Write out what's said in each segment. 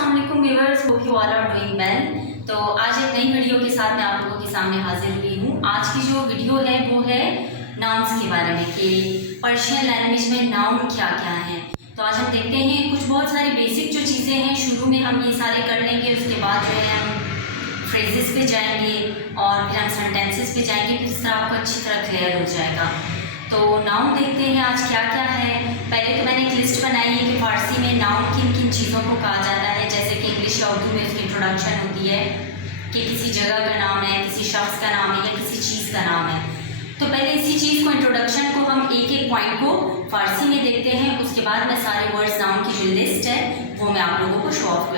अस्सलाम वालेकुम viewers, hope you all are doing well. तो आज एक नई वीडियो के साथ मैं आप लोगों के सामने हाजिर हुई हूँ। आज की जो वीडियो है वो है नाउन्स के बारे में कि पर्शियन लैंग्वेज में नाउन क्या क्या है। तो आज हम देखते हैं कुछ बहुत सारी बेसिक जो चीज़ें हैं, शुरू में हम ये सारे कर लेंगे, उसके बाद जो है हम फ्रेजेस पे जाएंगे और फिर हम सेंटेंसेस पे जाएंगे, फिर इस तरह आपको अच्छी तरह क्लियर हो जाएगा। तो नाउन देखते हैं आज क्या क्या है। पहले तो मैंने एक लिस्ट बनाई है कि फ़ारसी में नाउन किन किन चीज़ों को कहा जाता है, जैसे कि इंग्लिश या उर्दू में उसकी इंट्रोडक्शन होती है कि किसी जगह का नाम है, किसी शख्स का नाम है या किसी चीज़ का नाम है। तो पहले इसी चीज़ को, इंट्रोडक्शन को हम एक एक पॉइंट को फ़ारसी में देखते हैं, उसके बाद मैं सारे वर्ड्स नाउन की जो लिस्ट है वो मैं आप लोगों को शो ऑफ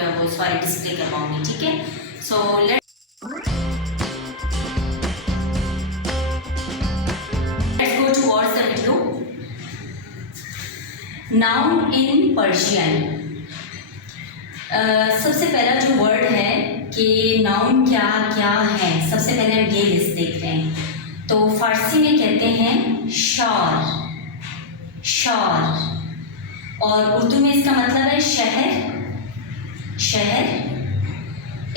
डिस्प्ले करवाऊँगी, ठीक है। सो नाउन इन पर्शियन। सबसे पहला जो वर्ड है कि नाउन क्या क्या है, सबसे पहले हम ये लिस्ट देख रहे हैं। तो फारसी में कहते हैं शार, शार, और उर्दू में इसका मतलब है शहर, शहर।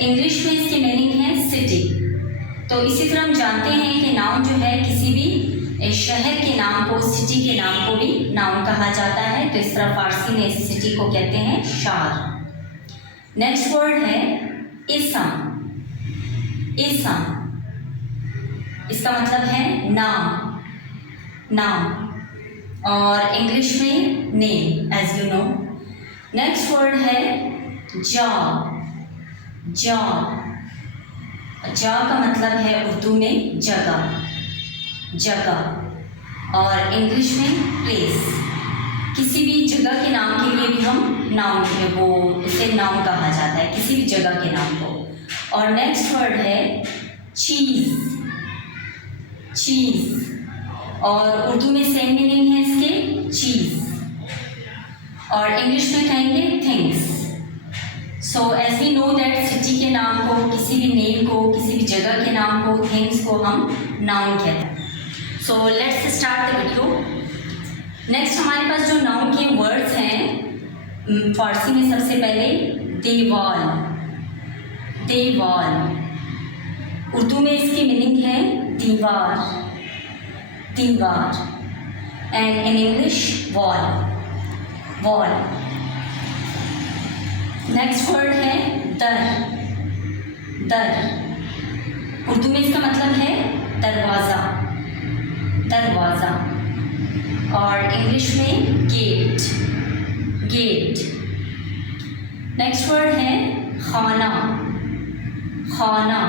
इंग्लिश में इसकी मीनिंग है सिटी। तो इसी तरह हम जानते हैं कि नाउन जो है किसी भी शहर के नाम को, सिटी के नाम को भी नाउन कहा जाता है। तो इस तरह फारसी में इस सिटी को कहते हैं शार। नेक्स्ट वर्ड है इसम, इसम, इसका मतलब है नाम, नाम, और इंग्लिश में name, as you know. Next word है जा, जा, जा का मतलब है उर्दू में जगह, जगह, और इंग्लिश में प्लेस। किसी भी जगह के नाम के लिए भी हम नाउन है वो उसे नाउन कहा जाता है, किसी भी जगह के नाम को। और नेक्स्ट वर्ड है चीज़, चीज़, और उर्दू में सेम मीनिंग है इसके, चीज़, और इंग्लिश में कहेंगे things. So as we know that city के नाम को, किसी भी नेम को, किसी भी जगह के नाम को, थिंग्स को हम नाउन कहते हैं। So let's start the video. Next हमारे पास जो नाउन के वर्ड्स हैं फारसी में, सबसे पहले दीवाल, दीवाल, उर्दू में इसकी मीनिंग है दीवार, दीवार, and in English wall, wall. Next word है दर, दर, उर्दू में इसका मतलब है दरवाज़ा, दरवाज़ा, और इंग्लिश में गेट, गेट। नेक्स्ट वर्ड है खाना, खाना,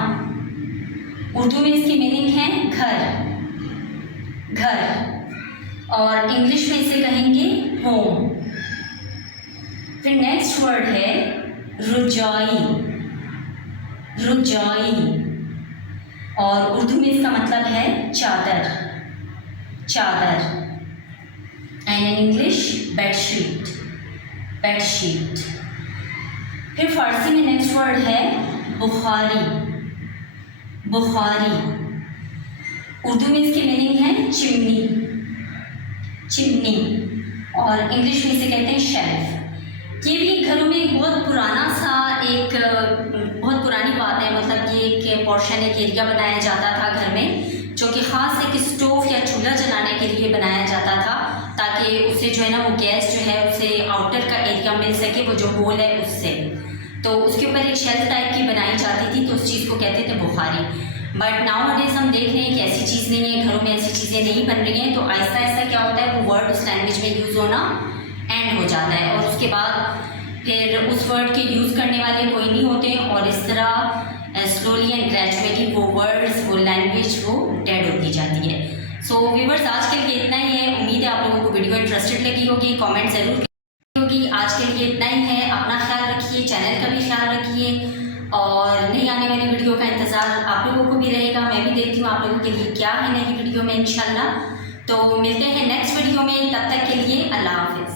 उर्दू में इसकी मीनिंग है घर, घर, और इंग्लिश में इसे कहेंगे होम। फिर नेक्स्ट वर्ड है रुजाई, रुजाई, और उर्दू में इसका मतलब है चादर, चादर, and in English bedsheet, bedsheet. फिर फारसी में नेक्स्ट वर्ड है बुखारी, बुखारी, उर्दू में इसकी मीनिंग है चिमनी, चिमनी, और इंग्लिश में इसे कहते हैं शेल्फ। ये भी घरों में एक बहुत पुराना सा, एक बहुत पुरानी बात है, मतलब ये एक पोर्शन, एक एरिया बनाया जाता था घर में, जो कि ख़ास एक स्टोव या चूल्हा जलाने के लिए बनाया जाता था, ताकि उससे जो है ना वो गैस जो है उसे आउटर का एरिया मिल सके, वो जो होल है उससे। तो उसके ऊपर एक शेल्फ टाइप की बनाई जाती थी, तो उस चीज़ को कहते थे बुखारी। बट नाउअडेज हम देख रहे हैं कि ऐसी चीज़ नहीं है, घरों में ऐसी चीज़ें नहीं बन रही हैं। तो आहिस्ता आहिस्ता क्या होता है, वो वर्ड उस लैंग्वेज में यूज़ होना एंड हो जाता है, और उसके बाद फिर उस वर्ड के यूज़ करने वाले कोई नहीं होते, और इस तरह स्लोली एंड ग्रेजुअली वो वर्ड्स, वो लैंग्वेज वो डेड होती जाती है। सो व्यूअर्स, आज के लिए इतना ही है। उम्मीद है आप लोगों को वीडियो इंटरेस्टेड लगी होगी, कमेंट ज़रूर होगी। आज के लिए इतना ही है। अपना ख्याल रखिए, चैनल का भी ख्याल रखिए, और नई आने वाली वीडियो का इंतज़ार आप लोगों को भी रहेगा। मैं भी देखती हूँ आप लोगों के लिए क्या है नई वीडियो में, इंशाल्लाह। तो मिलते हैं नेक्स्ट वीडियो में, तब तक के लिए अल्लाह हाफ़िज़।